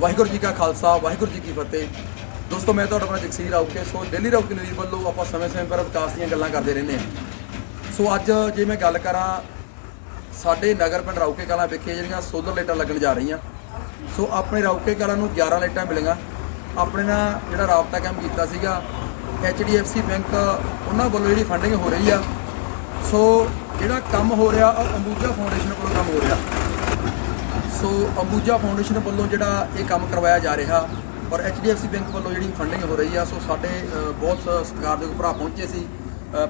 ਵਾਹਿਗੁਰੂ ਜੀ ਕਾ ਖਾਲਸਾ, ਵਾਹਿਗੁਰੂ ਜੀ ਕੀ ਫਤਿਹ। ਦੋਸਤੋ, ਮੈਂ ਤੁਹਾਡਾ ਆਪਣਾ Jagsir Rauke so daily Rauke news ਵੱਲੋਂ ਆਪਾਂ ਸਮੇਂ-ਸਮੇਂ ਪਰ ਵਿਕਾਸ ਦੀਆਂ ਗੱਲਾਂ ਕਰਦੇ ਰਹਿੰਦੇ ਹਾਂ। ਸੋ ਅੱਜ ਜੇ ਮੈਂ ਗੱਲ ਕਰਾਂ, ਸਾਡੇ ਨਗਰ ਪਿੰਡ ਰਾਉਕੇ ਕਲਾਂ ਵਿਖੇ ਜਿਹੜੀਆਂ ਸੋਲਰ ਲਾਈਟਾਂ ਲੱਗਣ ਜਾ ਰਹੀਆਂ। ਸੋ ਆਪਣੇ ਰੌਕੇ ਕਲਾਂ ਨੂੰ 11 ਲਾਈਟਾਂ ਮਿਲੀਆਂ। ਆਪਣੇ ਨਾਲ ਜਿਹੜਾ ਰਾਬਤਾ ਕਾਇਮ ਕੀਤਾ ਸੀਗਾ HDFC ਬੈਂਕ, ਉਹਨਾਂ ਵੱਲੋਂ ਜਿਹੜੀ ਫੰਡਿੰਗ ਹੋ ਰਹੀ ਆ। ਸੋ ਜਿਹੜਾ ਕੰਮ ਹੋ ਰਿਹਾ, ਉਹ ਅੰਬੂਜਾ ਫਾਊਂਡੇਸ਼ਨ ਕੋਲੋਂ ਕੰਮ ਹੋ ਰਿਹਾ। ਸੋ ਅੰਬੂਜਾ ਫਾਊਂਡੇਸ਼ਨ ਵੱਲੋਂ ਜਿਹੜਾ ਇਹ ਕੰਮ ਕਰਵਾਇਆ ਜਾ ਰਿਹਾ ਔਰ HDFC ਬੈਂਕ ਵੱਲੋਂ ਜਿਹੜੀ ਫੰਡਿੰਗ ਹੋ ਰਹੀ ਆ ਸੋ ਸਾਡੇ ਅ, ਬਹੁਤ ਸਤਿਕਾਰਯੋਗ ਭਰਾ ਪਹੁੰਚੇ ਸੀ।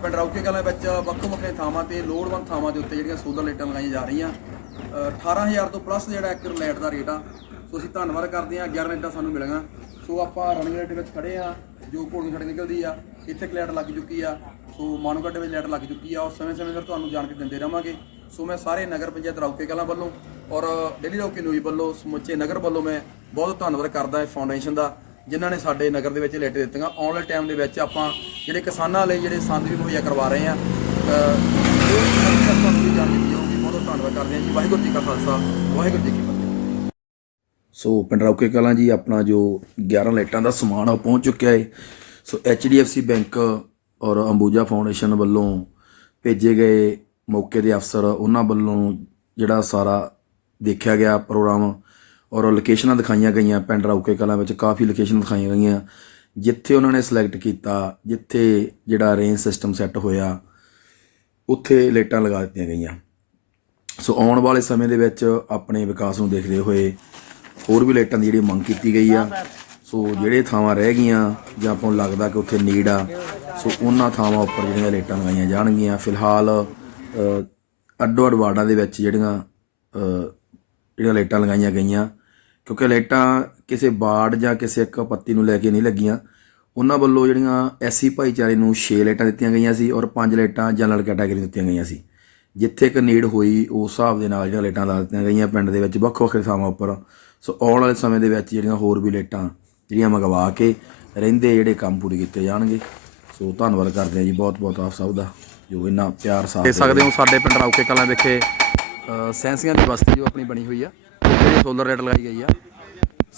ਪਿੰਡ ਰੌਕੇ ਕਲਾਂ ਵਿੱਚ ਵੱਖੋ ਵੱਖਰੇ ਥਾਵਾਂ ਤੇ ਲੋੜਵੰਦ ਥਾਵਾਂ ਦੇ ਉੱਤੇ ਜਿਹੜੀਆਂ ਸੋਲਰ ਲਾਈਟਾਂ ਲਗਾਈਆਂ ਜਾ ਰਹੀਆਂ। ਅ, 18000 ਤੋਂ ਪਲੱਸ ਜਿਹੜਾ ਇੱਕ ਲਾਈਟ ਦਾ ਰੇਟ ਆ ਸੋ ਅਸੀਂ ਧੰਨਵਾਦ ਕਰਦੇ ਹਾਂ। 11 ਲਾਈਟਾਂ ਸਾਨੂੰ ਮਿਲੀਆਂ। ਸੋ ਆਪਾਂ ਰਨਿੰਗ ਲਾਈਟ ਵਿੱਚ ਖੜੇ ਆ ਜੋ ਘੋੜੀ ਸਾਡੇ ਨਿਕਲਦੀ ਆ ਇੱਥੇ ਇੱਕ ਲਾਈਟ ਲੱਗ ਚੁੱਕੀ ਆ। ਸੋ ਮਾਨੂਗੜ੍ਹ ਵਿੱਚ ਲਾਈਟ ਲੱਗ ਚੁੱਕੀ ਆ ਔਰ ਸਮੇਂ-ਸਮੇਂ ਸਿਰ ਤੁਹਾਨੂੰ ਜਾਣਕਾਰੀ ਦਿੰਦੇ ਰਵਾਂਗੇ ਸੋ ਮੈਂ ਸਾਰੇ ਨਗਰ ਪੰਚਾਇਤ ਰੌਕੇ ਕਲਾਂ ਵੱਲੋਂ ਔਰ ਡੇਲੀ ਰੌਕੇ ਨਿਊਜ਼ ਵੱਲੋਂ ਸਮੁੱਚੇ ਨਗਰ ਵੱਲੋਂ ਮੈਂ ਬਹੁਤ ਧੰਨਵਾਦ ਕਰਦਾ ਹਾਂ ਫਾਊਂਡੇਸ਼ਨ ਦਾ, ਜਿਨ੍ਹਾਂ ਨੇ ਸਾਡੇ ਨਗਰ ਦੇ ਵਿੱਚ ਲਾਈਟ ਦਿੱਤੀਆਂ। ਆਉਣ ਵਾਲੇ ਟਾਈਮ ਦੇ ਵਿੱਚ ਆਪਾਂ ਜਿਹੜੇ ਕਿਸਾਨਾਂ ਲਈ ਜਿਹੜੇ ਸੰਦ ਵੀ ਮੁਹੱਈਆ ਕਰਵਾ ਰਹੇ ਹਾਂ ਤੁਹਾਨੂੰ ਵੀ ਜਾਣਕਾਰੀ ਦਿਓਗੇ ਬਹੁਤ ਧੰਨਵਾਦ ਕਰਦੇ ਹਾਂ ਜੀ। ਵਾਹਿਗੁਰੂ ਜੀ ਕਾ ਖਾਲਸਾ, ਵਾਹਿਗੁਰੂ ਜੀ ਕੀ ਫਤਿਹ। ਸੋ ਪਿੰਡ ਰੌਕੇ ਕਲਾਂ ਜੀ, ਆਪਣਾ ਜੋ 11 ਲਾਈਟਾਂ ਦਾ ਸਮਾਨ ਆ ਪਹੁੰਚ ਚੁੱਕਿਆ ਹੈ ਸੋ HDFC ਬੈਂਕ ਔਰ ਅੰਬੂਜਾ ਫਾਊਂਡੇਸ਼ਨ ਵੱਲੋਂ ਭੇਜੇ ਗਏ ਮੌਕੇ ਦੇ ਅਫਸਰ, ਉਹਨਾਂ ਵੱਲੋਂ ਜਿਹੜਾ ਸਾਰਾ ਦੇਖਿਆ ਗਿਆ ਪ੍ਰੋਗਰਾਮ ਔਰ ਲੋਕੇਸ਼ਨਾਂ ਦਿਖਾਈਆਂ ਗਈਆਂ ਪਿੰਡ ਰੌਕੇ ਕਲਾਂ ਵਿੱਚ, ਕਾਫੀ ਲੋਕੇਸ਼ਨ ਦਿਖਾਈਆਂ ਗਈਆਂ। ਜਿੱਥੇ ਉਹਨਾਂ ਨੇ ਸਿਲੈਕਟ ਕੀਤਾ, ਜਿੱਥੇ ਜਿਹੜਾ ਰੇਂਜ ਸਿਸਟਮ ਸੈੱਟ ਹੋਇਆ, ਉੱਥੇ ਲਾਈਟਾਂ ਲਗਾ ਦਿੱਤੀਆਂ ਗਈਆਂ। ਸੋ ਆਉਣ ਵਾਲੇ ਸਮੇਂ ਦੇ ਵਿੱਚ ਆਪਣੇ ਵਿਕਾਸ ਨੂੰ ਦੇਖਦੇ ਹੋਏ ਹੋਰ ਵੀ ਲਾਈਟਾਂ ਦੀ ਜਿਹੜੀ ਮੰਗ ਕੀਤੀ ਗਈ ਆ, ਸੋ ਜਿਹੜੇ ਥਾਵਾਂ ਰਹਿ ਗਈਆਂ ਜਾਂ ਆਪਾਂ ਨੂੰ ਲੱਗਦਾ ਕਿ ਉੱਥੇ ਨੀਡ ਆ, ਸੋ ਉਹਨਾਂ ਥਾਵਾਂ ਉੱਪਰ ਜਿਹੜੀਆਂ ਲਾਈਟਾਂ ਲਗਾਈਆਂ ਜਾਣਗੀਆਂ। ਫਿਲਹਾਲ ਅੱਡੋ ਅੱਡ ਵਾਰਡਾਂ ਦੇ ਵਿੱਚ ਜਿਹੜੀਆਂ ਜਿਹੜੀਆਂ ਲਾਈਟਾਂ ਲਗਾਈਆਂ ਗਈਆਂ, ਕਿਉਂਕਿ ਲਾਈਟਾਂ ਕਿਸੇ ਵਾਰਡ ਜਾਂ ਕਿਸੇ ਇੱਕ ਪੱਤੀ ਨੂੰ ਲੈ ਕੇ ਨਹੀਂ ਲੱਗੀਆਂ। ਉਹਨਾਂ ਵੱਲੋਂ ਜਿਹੜੀਆਂ ਐਸੀ ਭਾਈਚਾਰੇ ਨੂੰ 6 ਲਾਈਟਾਂ ਦਿੱਤੀਆਂ ਗਈਆਂ ਸੀ ਔਰ 5 ਲਾਈਟਾਂ ਜਨਰਲ ਕੈਟਾਗਰੀ ਦਿੱਤੀਆਂ ਗਈਆਂ ਸੀ। ਜਿੱਥੇ ਇੱਕ ਨੀਡ ਹੋਈ, ਉਸ ਹਿਸਾਬ ਦੇ ਨਾਲ ਜਿਹੜੀਆਂ ਲਾਈਟਾਂ ਲਾ ਦਿੱਤੀਆਂ ਗਈਆਂ ਪਿੰਡ ਦੇ ਵਿੱਚ ਵੱਖ ਵੱਖ ਥਾਵਾਂ ਉੱਪਰ। ਸੋ ਆਉਣ ਵਾਲੇ ਸਮੇਂ ਦੇ ਵਿੱਚ ਜਿਹੜੀਆਂ ਹੋਰ ਵੀ ਲਾਈਟਾਂ ਜਿਹੜੀਆਂ ਮੰਗਵਾ ਕੇ ਰਹਿੰਦੇ ਜਿਹੜੇ ਕੰਮ ਪੂਰੇ ਕੀਤੇ ਜਾਣਗੇ। ਸੋ ਧੰਨਵਾਦ ਕਰਦੇ ਹਾਂ ਜੀ ਬਹੁਤ ਬਹੁਤ ਆਪ ਸਭ ਦਾ। ਜੋ ਇੰਨਾ ਪਿਆਰ ਸਾਥ ਦੇ ਸਕਦੇ ਹੋ ਸਾਡੇ ਪਿੰਡ ਰੌਕੇ ਕਲਾਂ ਵਿਖੇ ਸੈਂਸੀਆਂ ਦੀ ਬਸਤੀ ਜੋ ਆਪਣੀ ਬਣੀ ਹੋਈ ਆ। ਉੱਥੇ ਸੋਲਰ ਲਾਈਟ ਲਗਾਈ ਗਈ ਆ।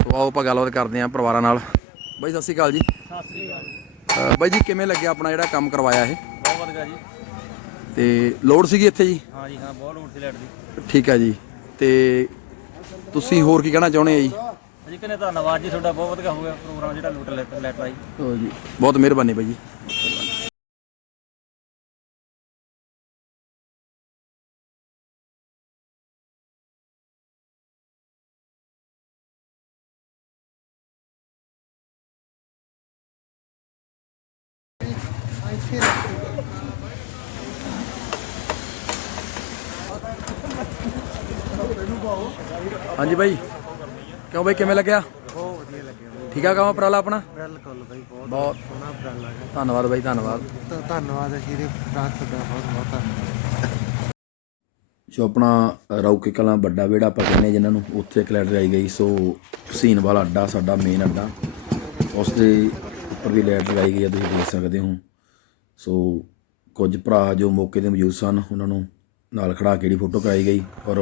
ਸੋ ਆਓ ਆਪਾਂ ਗੱਲਬਾਤ ਕਰਦੇ ਹਾਂ ਪਰਿਵਾਰਾਂ ਨਾਲ। ਬਾਈ ਸਤਿ ਸ਼੍ਰੀ ਅਕਾਲ ਜੀ। ਸਤਿ ਸ੍ਰੀ ਅਕਾਲ ਬਾਈ ਜੀ ਕਿਵੇਂ ਲੱਗਿਆ ਆਪਣਾ ਜਿਹੜਾ ਕੰਮ ਕਰਵਾਇਆ ਇਹ? ਬਹੁਤ ਵਧੀਆ ਜੀ। ਤੇ ਲੋਡ ਸੀਗੀ ਇੱਥੇ ਜੀ? ਹਾਂ ਜੀ ਹਾਂ ਬਹੁਤ ਲੋੜ ਸੀ ਲਾਈਟ ਦੀ। ਠੀਕ ਹੈ ਜੀ। ਤੇ ਤੁਸੀਂ ਹੋਰ ਕੀ ਕਹਿਣਾ ਚਾਹੁੰਦੇ ਆ ਜੀ? ਜੀ ਕਿਨੇ ਧੰਨਵਾਦ ਜੀ ਤੁਹਾਡਾ ਬਹੁਤ ਵਧੀਆ ਹੋ ਗਿਆ ਪ੍ਰੋਗਰਾਮ ਜਿਹੜਾ ਲੂਟ ਲਾਈਟ ਲਾਈਟ ਦਾ ਜੀ ਲਓ ਜੀ ਬਹੁਤ ਮਿਹਰਬਾਨੀ ਬਾਈ ਜੀ। ਹਾਂਜੀ ਬਾਈ। ਕਿਉਂ ਬਾਈ ਕਿਵੇਂ ਲੱਗਿਆ? ਬਹੁਤ ਵਧੀਆ ਲੱਗਿਆ ਬਈ ਠੀਕ ਆ ਕੰਮ ਉਪਰਾਲਾ ਆਪਣਾ? ਬਿਲਕੁਲ ਬਈ ਬਹੁਤ ਬਹੁਤ। ਸੋਹਣਾ ਉਪਰਾਲਾ ਹੈ ਧੰਨਵਾਦ ਬਾਈ ਧੰਨਵਾਦ। ਤਾਂ ਧੰਨਵਾਦ ਹੈ ਸ਼੍ਰੀ ਰਾਤ ਦਾ ਬਹੁਤ ਬਹੁਤ ਧੰਨਵਾਦ। ਜੋ ਆਪਣਾ ਰੌਕੇ ਕਲਾਂ ਵੱਡਾ ਵਿਹੜਾ ਆਪਾਂ ਕਹਿੰਦੇ ਹਾਂ ਜਿਨ੍ਹਾਂ ਨੂੰ ਉੱਥੇ ਇੱਕ ਲਾਈਟ ਲਗਾਈ ਗਈ ਸੋ ਹਸੀਨ ਵਾਲਾ ਅੱਡਾ ਸਾਡਾ ਮੇਨ ਅੱਡਾ। ਉਸ ਦੇ ਉੱਪਰ ਵੀ ਲਾਈਟ ਲਗਾਈ ਗਈ ਹੈ ਤੁਸੀਂ ਦੇਖ ਸਕਦੇ ਹੋ। ਸੋ ਕੁਝ ਭਰਾ ਜੋ ਮੌਕੇ ਤੇ ਮੌਜੂਦ ਸਨ, ਉਹਨਾਂ ਨੂੰ ਨਾਲ ਖੜਾ ਕੇ ਜਿਹੜੀ ਫੋਟੋ ਕਰਾਈ ਗਈ ਔਰ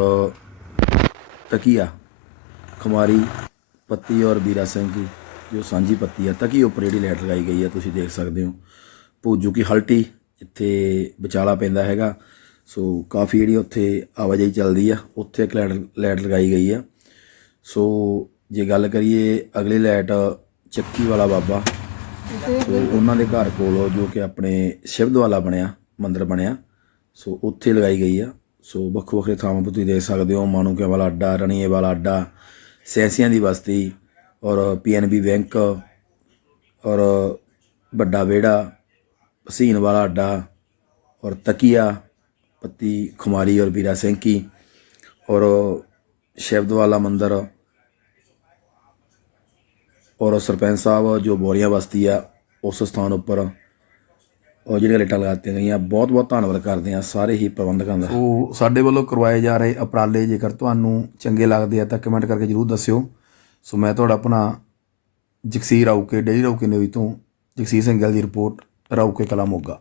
ਤਕੀਆ, ਖੁਮਾਰੀ ਪੱਤੀ ਔਰ ਬੀਰਾ ਸਿੰਘ ਦੀ ਜੋ ਸਾਂਝੀ ਪੱਤੀ ਹੈ, ਤਕੀ ਉੱਪਰ ਜਿਹੜੀ ਲਾਈਟ ਲਗਾਈ ਗਈ ਹੈ, ਤੁਸੀਂ ਦੇਖ ਸਕਦੇ ਹੋ। ਭੋਜੂ ਕੀ ਹਲਟੀ, ਇੱਥੇ ਵਿਚਾਲਾ ਪੈਂਦਾ ਹੈਗਾ, ਸੋ ਕਾਫੀ ਜਿਹੜੀ ਉੱਥੇ ਆਵਾਜਾਈ ਚੱਲਦੀ ਆ ਉੱਥੇ ਇੱਕ ਲਾਈਟ ਲਾਈਟ ਲਗਾਈ ਗਈ ਆ ਸੋ ਜੇ ਗੱਲ ਕਰੀਏ ਅਗਲੀ ਲਾਈਟ ਚੱਕੀ ਵਾਲਾ ਬਾਬਾ ਸੋ ਉਹਨਾਂ ਦੇ ਘਰ ਕੋਲ ਜੋ ਕਿ ਆਪਣੇ ਸ਼ਿਵਦਵਾਲਾ ਬਣਿਆ, ਮੰਦਰ ਬਣਿਆ, ਸੋ ਉੱਥੇ ਲਗਾਈ ਗਈ ਆ। ਸੋ ਵੱਖ ਵੱਖਰੇ ਥਾਵਾਂ ਤੋਂ ਤੁਸੀਂ ਦੇਖ ਸਕਦੇ ਹੋ ਮਾਨੂਕੇ ਵਾਲਾ ਅੱਡਾ, ਰਣੀਏ ਵਾਲਾ ਅੱਡਾ, ਸੈਂਸੀਆਂ ਦੀ ਬਸਤੀ ਔਰ ਪੀਐਨਬੀ ਬੈਂਕ ਔਰ ਵੱਡਾ ਵੇੜਾ ਹਸੀਨ ਵਾਲਾ ਅੱਡਾ ਔਰ ਤਕੀਆ, ਪੱਤੀ ਖੁਮਾਰੀ ਔਰ ਵੀਰਾ ਸਿੰਘ ਕੀ ਔਰ ਸ਼ਿਵਦਵਾਲਾ ਮੰਦਰ ਔਰ ਸਰਪੰਚ ਸਾਹਿਬ ਜੋ ਬੋਰੀਆਂ ਬਸਤੀ ਆ, ਉਸ ਸਥਾਨ ਉੱਪਰ, ਉਹ ਜਿਹੜੀਆਂ ਲਾਈਟਾਂ ਲਗਾਤੀਆਂ ਗਈਆਂ ਬਹੁਤ ਬਹੁਤ ਧੰਨਵਾਦ ਕਰਦੇ ਆ ਸਾਰੇ ਹੀ ਪ੍ਰਬੰਧਕਾਂ ਦਾ। ਉਹ ਸਾਡੇ ਵੱਲੋਂ ਕਰਵਾਏ ਜਾ ਰਹੇ ਉਪਰਾਲੇ ਜੇਕਰ ਤੁਹਾਨੂੰ ਚੰਗੇ ਲੱਗਦੇ ਆ ਤਾਂ ਕਮੈਂਟ ਕਰਕੇ ਜਰੂਰ ਦੱਸਿਓ। ਸੋ ਮੈਂ ਤੁਹਾਡਾ ਆਪਣਾ ਜਗਸੀਰ ਰਾਊਕੇ ਡੇਲੀ ਰਾਊਕੇ ਨਵੀਂ ਤੋਂ ਜਗਸੀਰ ਸਿੰਘ ਗੱਲ ਦੀ ਰਿਪੋਰਟ, ਰਾਊਕੇ ਕਲਾ ਮੋਗਾ।